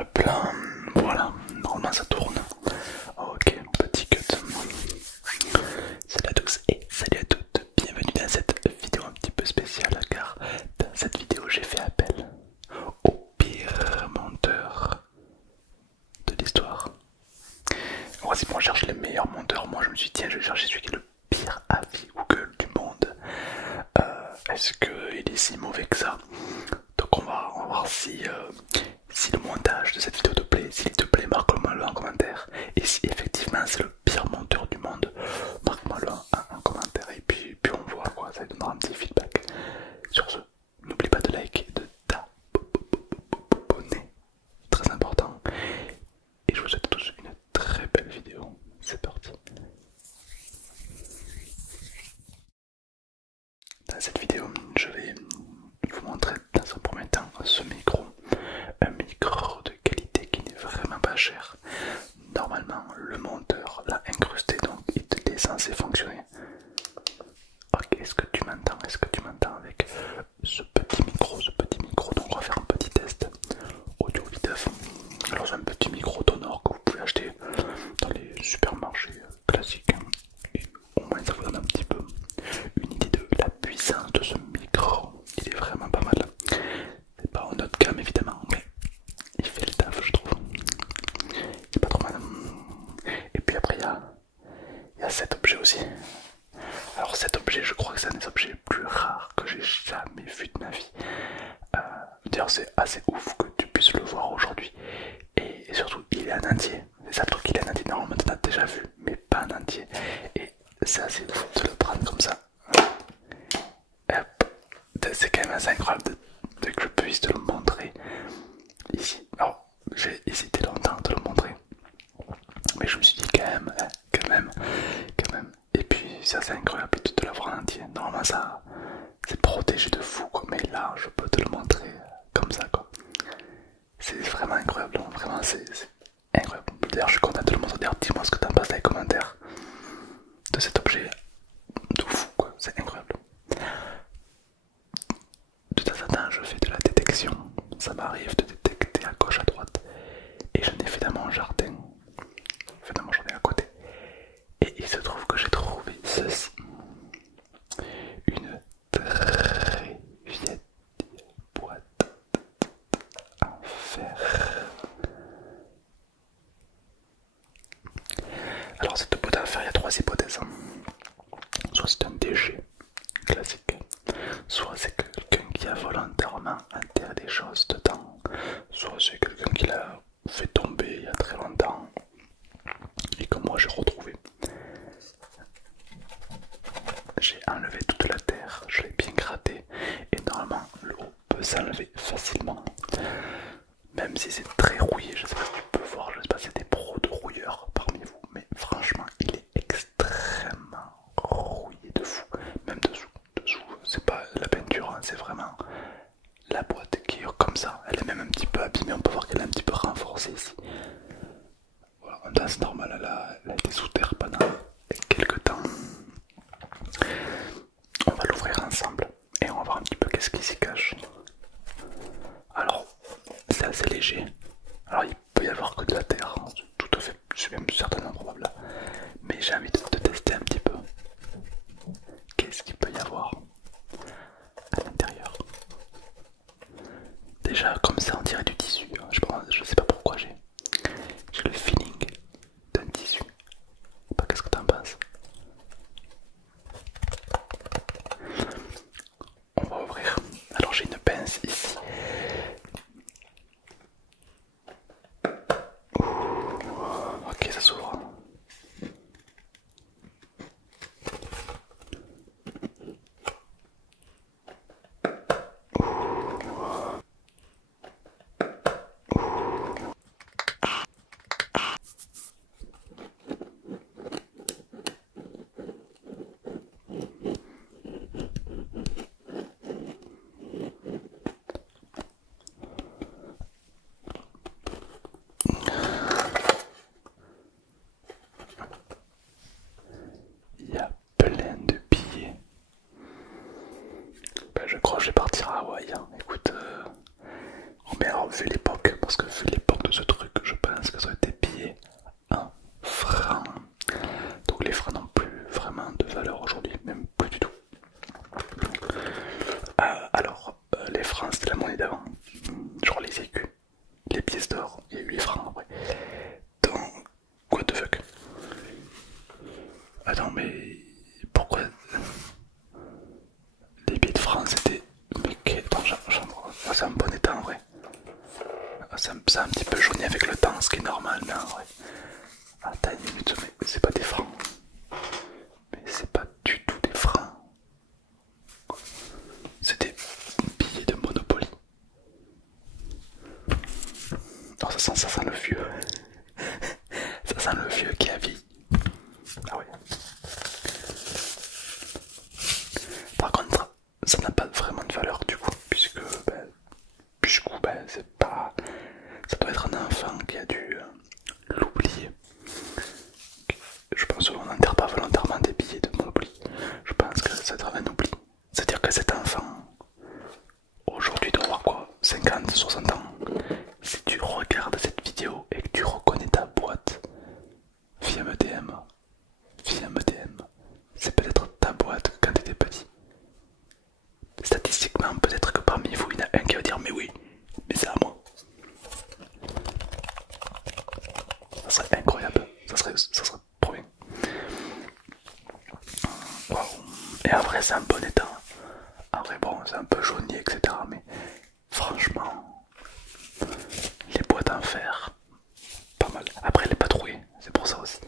Hop là, voilà, normalement ça tourne. Ok, petit cut. Salut à tous et salut à toutes, bienvenue dans cette vidéo un petit peu spéciale car dans cette vidéo j'ai fait appel au pire monteur de l'histoire. Voici, moi je cherche les meilleurs monteurs, moi je me suis dit tiens je vais chercher celui qui est le pire avis Google du monde. Est-ce qu'il est si mauvais que ça? Donc on va voir si le montage de cette vidéo te plaît. S'il te plaît, marque-moi le en commentaire. Et si effectivement c'est le pire monteur du monde, marque-moi le en commentaire. Et puis on voit quoi, ça donnera un petit feedback. Sur ce, n'oublie pas de liker et de t'abonner, très important. Et je vous souhaite à tous une très belle vidéo. C'est parti. Dans cette vidéo, je vais vous montrer dans un premier temps ce micro. Un micro de qualité qui n'est vraiment pas cher. Normalement, le monteur l'a incrusté, donc il est censé fonctionner. Ok, est-ce que tu m'entends? Est-ce que tu m'entends avec ce petit micro, donc on va faire un petit test audio vidéo. Alors c'est un petit micro sonore que vous pouvez acheter dans les supermarchés classiques. Et au moins ça vous donne un petit peu une idée de la puissance de ce micro. Il est vraiment pas mal. C'est pas en haut de gamme évidemment, mais il fait le taf je trouve. C'est pas trop mal. Et puis après il y a cet objet aussi. Alors cet objet je crois que c'est un des objets les plus rares que j'ai jamais vu de ma vie. D'ailleurs c'est assez ouf que tu puisses le voir aujourd'hui. Et surtout il est en entier. C'est ça le truc, il est en entier. Normalement tu l'as déjà vu, mais pas en entier. Et c'est assez ouf de le prendre comme ça. C'est quand même assez incroyable que je puisse te le montrer ici. Alors j'ai hésité longtemps de le montrer, mais je me suis dit quand même. Et puis c'est assez incroyable de te l'avoir en entier. Normalement ça c'est protégé de fou quoi, mais là je peux te le montrer comme ça quoi. C'est vraiment incroyable, vraiment c'est incroyable. D'ailleurs je suis content de le montrer. D'ailleurs dis-moi ce que t'en penses dans les commentaires de cet objet de fou quoi, c'est incroyable. De temps en temps je fais de la détection, ça m'arrive de détecter à gauche à droite. Et j'en ai fait dans mon jardin, à côté. Et il se trouve que j'ai trouvé ceci. Une très vieille boîte en fer. Alors cette boîte en fer, il y a trois hypothèses. Soit c'est un déchet classique, soit c'est quelqu'un qui a volontairement enterré des choses dedans, soit c'est quelqu'un qui l'a fait tomber il y a très longtemps et que moi j'ai retrouvé. J'ai enlevé toute la terre, je l'ai bien gratté et normalement l'eau peut s'enlever facilement. Même si c'est très rouillé, je sais pas si tu peux voir, je sais pas si c'est des pros de rouilleurs parmi vous, mais franchement il est extrêmement rouillé de fou. Même dessous, c'est pas la peinture, hein, c'est vraiment la boîte qui est comme ça. Elle est même un petit peu abîmée, on peut voir qu'elle est un petit peu renforcée ici. Voilà, c'est normal, elle a été sous terre pendant quelques temps. On va l'ouvrir ensemble et on va voir un petit peu qu'est-ce qui s'y cache. Alors, c'est assez léger. Alors, il peut y avoir que de la terre, hein, tout à fait, c'est même certainement probable. Mais j'ai envie de tester un petit peu. Qu'est-ce qu'il peut y avoir à l'intérieur? Déjà, comme ça, on dirait du tissu. Hein. Je sais pas pourquoi j'ai le feeling d'un tissu. Qu'est-ce que t'en penses? On va ouvrir. Alors j'ai une pince ici. Ouh, ok, ça s'ouvre. Il y a plein de billets. Je crois que je vais partir à Hawaï. Hein. Écoute, mais alors vu l'époque, parce que vu l'époque de ça un petit peu jauni avec le temps, ce qui est normal, mais en vrai. Attends une minute, mais c'est pas des francs. Mais c'est pas du tout des francs. C'est des billets de Monopoly. Alors ça sent le vieux. Ça sent le vieux qui a vie. Ah ouais. Par contre, ça n'a pas vraiment de valeur du coup, puisque c'est pas. Ça doit être un enfant qui a dû l'oublier. Je pense qu'on n'enterre pas volontairement des billets de Monopoly. Je pense que ça doit être un oubli. C'est-à-dire que cet enfant, aujourd'hui, doit avoir quoi, 50, 60 ans. Si tu regardes cette vidéo et que tu reconnais ta boîte, viens me DM. Viens me DM. C'est peut-être ta boîte quand tu étais petit. Statistiquement, peut-être que parmi vous, il y en a un qui va dire mais oui, mais c'est à moi. Ça serait incroyable, ça serait trop bien. Wow. Et en vrai, c'est un bon état. En vrai, bon, c'est un peu jauni, etc. Mais franchement, les boîtes en fer, pas mal. Après, elle n'est pas trouée, c'est pour ça aussi.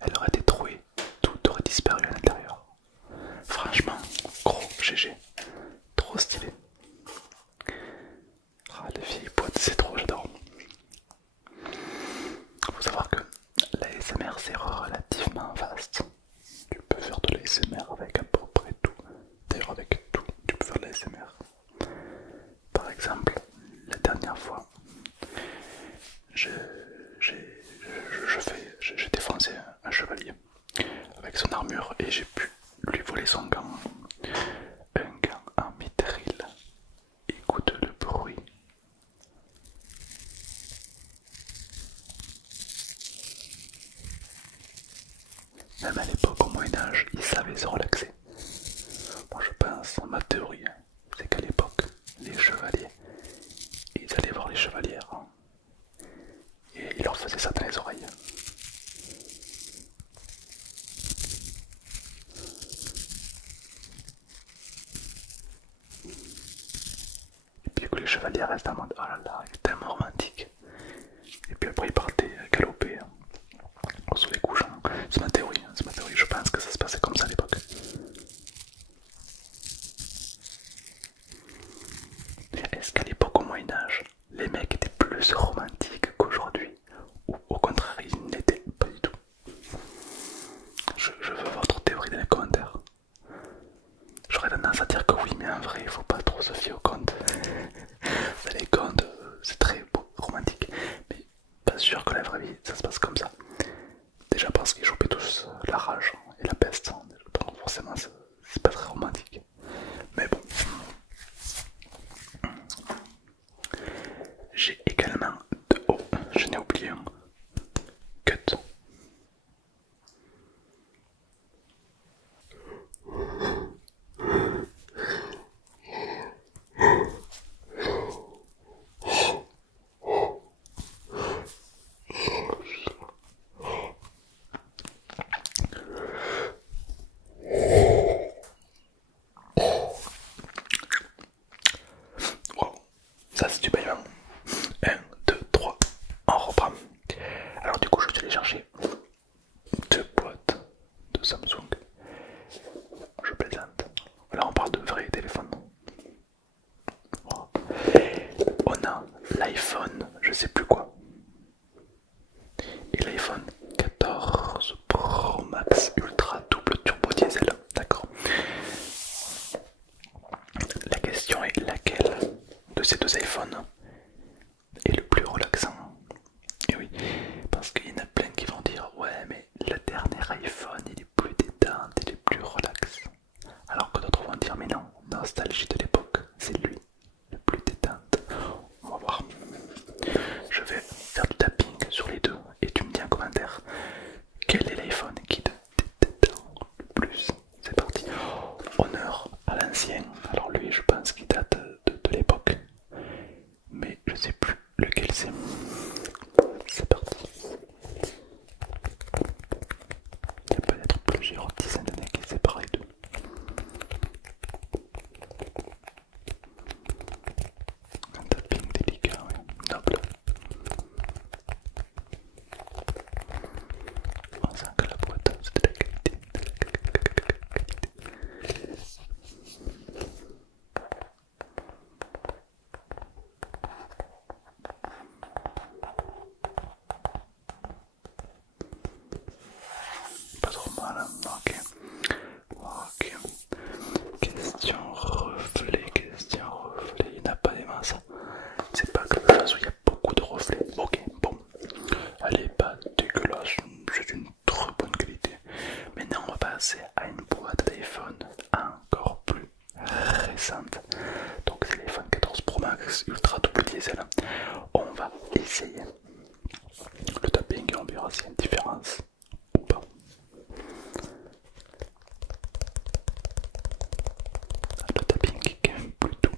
Elle aurait été trouée, tout aurait disparu à l'intérieur. Franchement, gros GG, trop stylé. Ah, les vieilles boîtes, c'est trop, j'adore. Faut savoir que l'ASMR c'est relativement vaste. Tu peux faire de l'ASMR avec à peu près tout. D'ailleurs, avec tout, tu peux faire de l'ASMR. Par exemple, la dernière fois, j'ai défoncé un chevalier avec son armure et j'ai pu lui voler son gant. Un gant en mithril. Écoute le bruit. Même à l'époque, au Moyen-Âge, ils savaient se relaxer. Moi je pense, ma théorie, c'est qu'à l'époque, les chevaliers, ils allaient voir les chevalières et ils leur faisaient ça dans les oreilles. Et puis que les chevaliers restent en mode oh là là, il est tellement romantique. Et puis après ils partaient galoper sous les couchants. C'est ma théorie, je pense que ça se passait comme ça à l'époque. Est-ce qu'à l'époque au Moyen-Âge, les mecs étaient plus romantiques qu'aujourd'hui? Ou au contraire, ils n'étaient pas du tout? Je veux votre théorie dans les commentaires. J'aurais tendance à dire que oui, mais en vrai, il faut pas trop se fier aux contes. Les contes, c'est très beau, romantique, mais pas sûr que la vraie vie, ça se passe comme ça. Déjà parce qu'ils chopaient tous la rage et la peste, donc forcément, c'est pas très romantique. Mais bon. J'ai également de... Oh, je n'ai oublié un. Cut. Wow, ça c'est du baillement. 1, 2, 3, on reprend. Alors du coup je vais télécharger 2 boîtes de Samsung. Je plaisante. Là on parle de vrais téléphones. Wow. On a l'iPhone, je sais plus quoi. Et l'iPhone 14 Pro Max Ultra double turbo diesel. D'accord. La question est laquelle de ces deux iPhones est le plus relaxant? Et oui, parce qu'il y en a plein qui vont dire ouais mais le dernier iPhone il est plus détente, il est plus relax. Alors que d'autres vont dire mais non, nostalgie de l'époque, c'est lui le plus détente. On va voir. Je vais faire du tapping sur les deux et tu me dis en commentaire quel est l'iPhone qui te détend le plus. C'est parti. Honneur à l'ancien. Alors lui je pense qu'il date de l'époque. va essayer le tapping et on verra s'il y a une différence ou pas. Le tapping est quand même plus doux.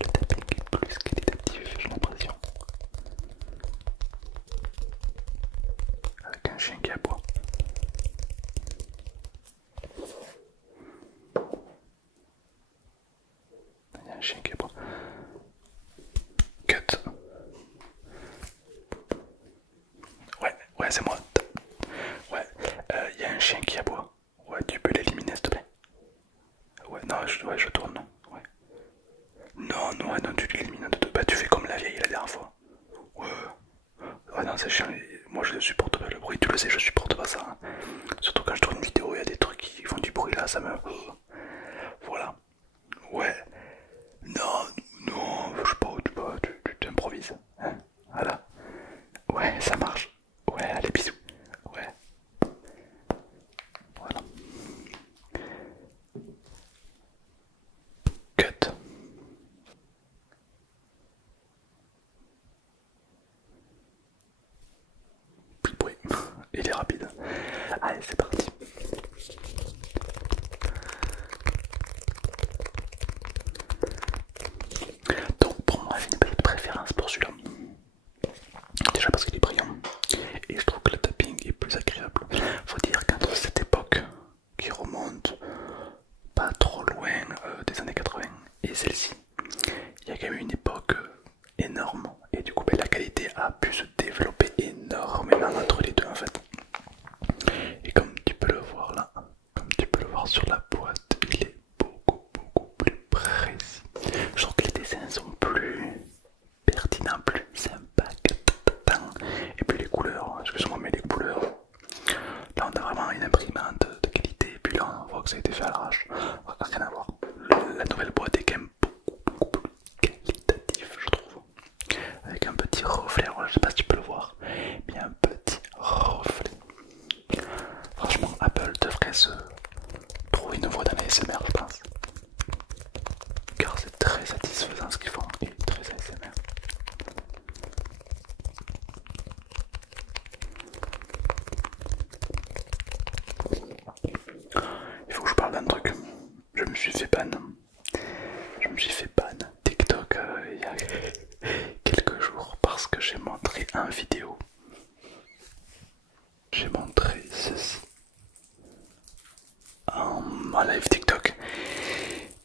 Le tapping est plus qualitatif, j'ai l'impression. Avec un chien qui aboie. Il y a un chien qui aboie. Cut. Ouais, c'est moi. Ouais, il y a un chien qui aboie. Ouais, tu peux l'éliminer s'il te plaît. Ouais, non, je tourne. Ouais. Non, tu l'élimines. Bah, tu fais comme la vieille la dernière fois. Ouais. Ouais, non, c'est chiant. Moi, je supporte pas le bruit. Tu le sais, je supporte pas ça. Hein. Surtout quand je tourne une vidéo, il y a des trucs qui font du bruit là, ça me. Voilà. Ouais. Non, je sais pas, tu t'improvises. Hein, voilà. Ouais, ça marche. Ouais, allez, bisous. Ouais. Voilà. Cut. Plus de bruit. Il est rapide. Allez, c'est parti. Donc pour moi j'ai une petite préférence pour celui-là. Déjà parce qu'il est brillant et je trouve que le tapping est plus agréable. Faut dire qu'entre cette époque qui remonte pas trop loin des années 80 et celle-ci, il y a quand même une époque énorme et du coup la qualité a pu se développer énormément entre les deux en fait. Et comme tu peux le voir là, comme tu peux le voir sur la boîte, il est beaucoup plus précis. Je trouve que les dessins sont plus pertinents, plus impactants. Et puis les couleurs, excuse-moi mais les couleurs, là on a vraiment une imprimante de qualité. Et puis là on voit que ça a été fait à l'arrache. Rien à voir. La nouvelle boîte est quand même beaucoup plus qualitative je trouve. Avec un petit reflet, alors, je sais pas si tu peux le voir, mais un petit reflet. Franchement, Apple devrait se trouver une voie dans les ASMR, je pense. Car c'est très satisfaisant ce qu'ils font et très ASMR. Il faut que je parle d'un truc. Je me suis fait ban. Je me suis fait ban TikTok il y a quelques jours parce que j'ai montré en vidéo. J'ai montré ceci en live TikTok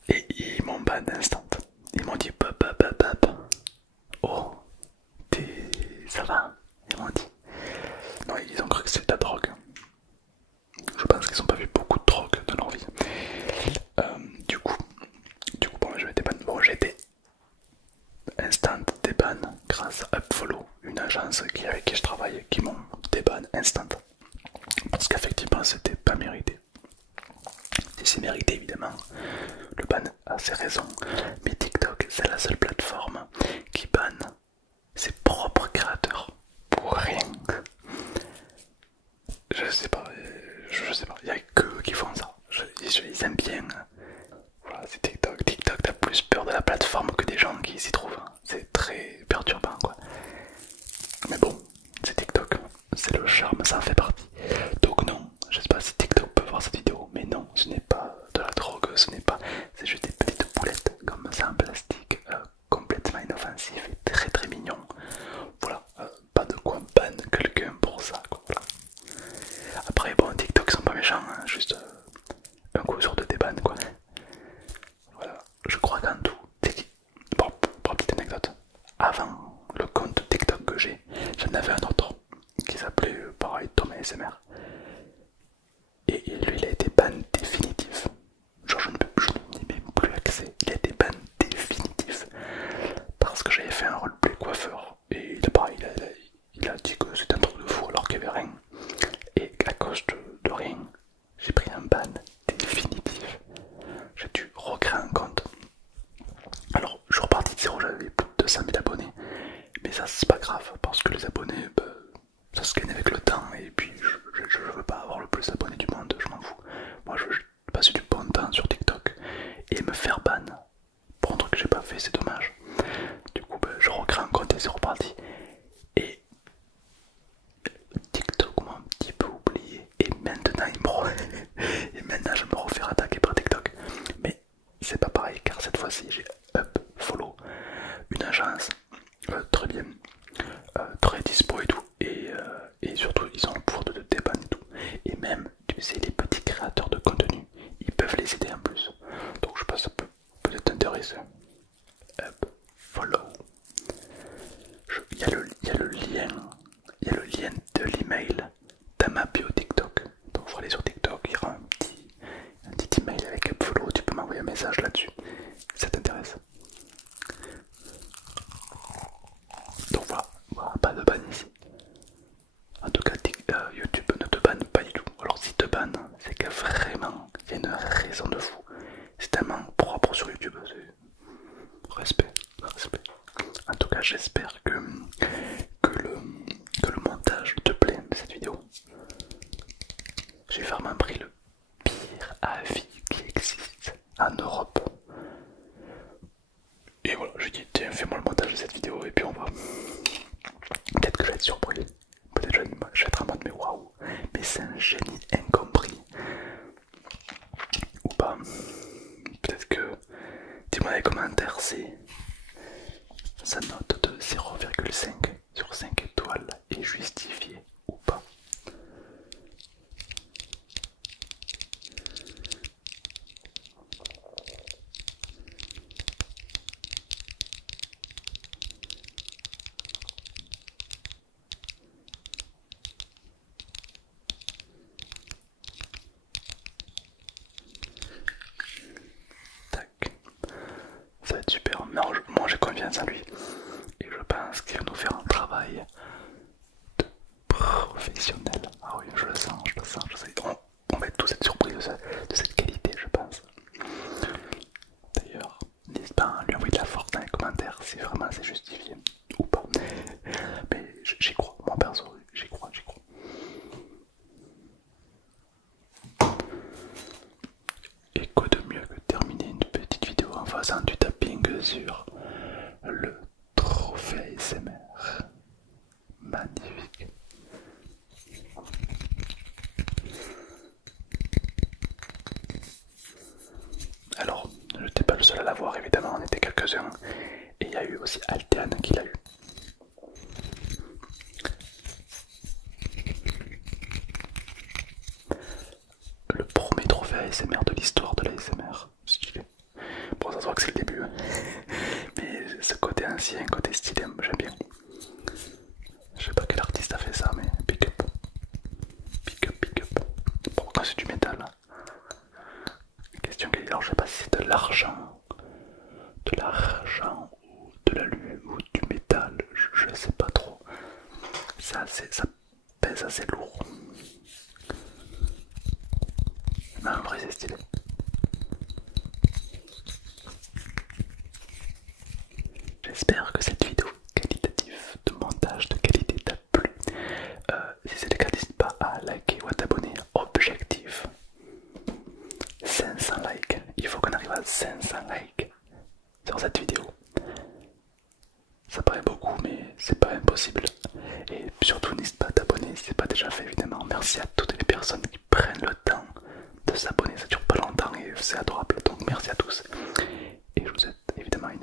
et ils m'ont ban instant. Ils m'ont dit pop. Oh, ça va? Ils m'ont dit. Non, ils ont cru que c'était de la drogue. Je pense qu'ils n'ont pas vu beaucoup de drogue dans leur vie. Du coup, bon, je vais été ban. Bon, j'ai été instant déban grâce à Upfollow, une agence avec qui je travaille, qui m'ont déban instant. Parce qu'effectivement, c'était pas mérité. Et c'est mérité évidemment. Le ban a ses raisons. Mais TikTok, c'est la seule plateforme qui banne ses propres créateurs pour rien. Je sais pas, il y a que eux qui font ça. Ils aiment bien. Voilà, c'est TikTok. TikTok, t'as plus peur de la plateforme que des gens qui s'y trouvent. C'est très perturbant quoi. Mais bon, c'est TikTok, c'est le charme, ça en fait partie. Donc non, je sais pas si TikTok peut voir cette vidéo, mais non, ce n'est pas de la drogue, ce n'est pas, c'est juste des petites boulettes comme ça en plastique, complètement inoffensif et très mignon. Voilà, pas de quoi ban quelqu'un pour ça quoi. Voilà. Après bon, TikTok ils sont pas méchants, hein, juste un coup sur deux déban quoi. Voilà, je crois qu'en tout, bon, pour une petite anecdote, avant le compte TikTok que j'ai, j'en avais un autre qui s'appelait pareil Thomas ASMR. Et lui il a été ban définitif. Genre je n'ai même plus message là-dessus, si ça t'intéresse. Donc voilà, pas de ban ici. En tout cas, YouTube ne te banne pas du tout. Alors s'il te banne, c'est que vraiment, il y a une raison de fou. C'est tellement propre sur YouTube. Respect, respect. En tout cas, j'espère que le montage te plaît de cette vidéo. J'ai vraiment pris le pire avis qui existe en Europe. Et voilà, j'ai dit, tiens, fais-moi le montage de cette vidéo et puis on va. Peut-être que je vais être surpris. Peut-être que je vais être en mode, mais waouh, mais c'est un génie incompris. Ou pas. Peut-être que. Dis-moi dans les commentaires si sa note de 0,5 sur 5 étoiles est justifiée ou pas. Tac. Ça va être super. Moi j'ai confiance en lui. Et je pense qu'il va nous faire un travail de professionnel. Ah oui, je le sens, je le sens, je sais. On va être tous être surpris de cette qualité, je pense. D'ailleurs, n'hésite pas à lui envoyer de la force dans les commentaires si vraiment c'est justifié ou pas. Mais j'y crois, moi perso, j'y crois, j'y crois. Et quoi de mieux que terminer une petite vidéo en faisant du tapping sur le trophée ASMR. Magnifique. Alors, je n'étais pas le seul à l'avoir, évidemment, on était quelques-uns. Et il y a eu aussi Alteane qui l'a eu. Le premier trophée ASMR de l'histoire de l'ASMR. Stylé. Bon, ça se voit que c'est le début. Mais ce côté ancien, côté stylé, j'aime bien. Je sais pas quel artiste a fait ça, mais pick up. Pick up, pick up. Pourquoi c'est du métal? Question alors je sais pas si c'est de l'argent ou de l'alu ou du métal, je sais pas trop. Ça pèse assez lourd. Mais en vrai c'est stylé. J'espère que cette vidéo qualitative de montage de qualité t'a plu. Si c'est le cas, n'hésite pas à liker ou à t'abonner. Objectif 500 likes. Il faut qu'on arrive à 500 likes sur cette vidéo. Ça paraît beaucoup, mais c'est pas impossible. Et surtout, n'hésite pas à t'abonner si c'est pas déjà fait, évidemment. Merci à toutes les personnes qui prennent le temps de s'abonner. Ça dure pas longtemps et c'est adorable. Donc merci à tous. Et je vous souhaite évidemment une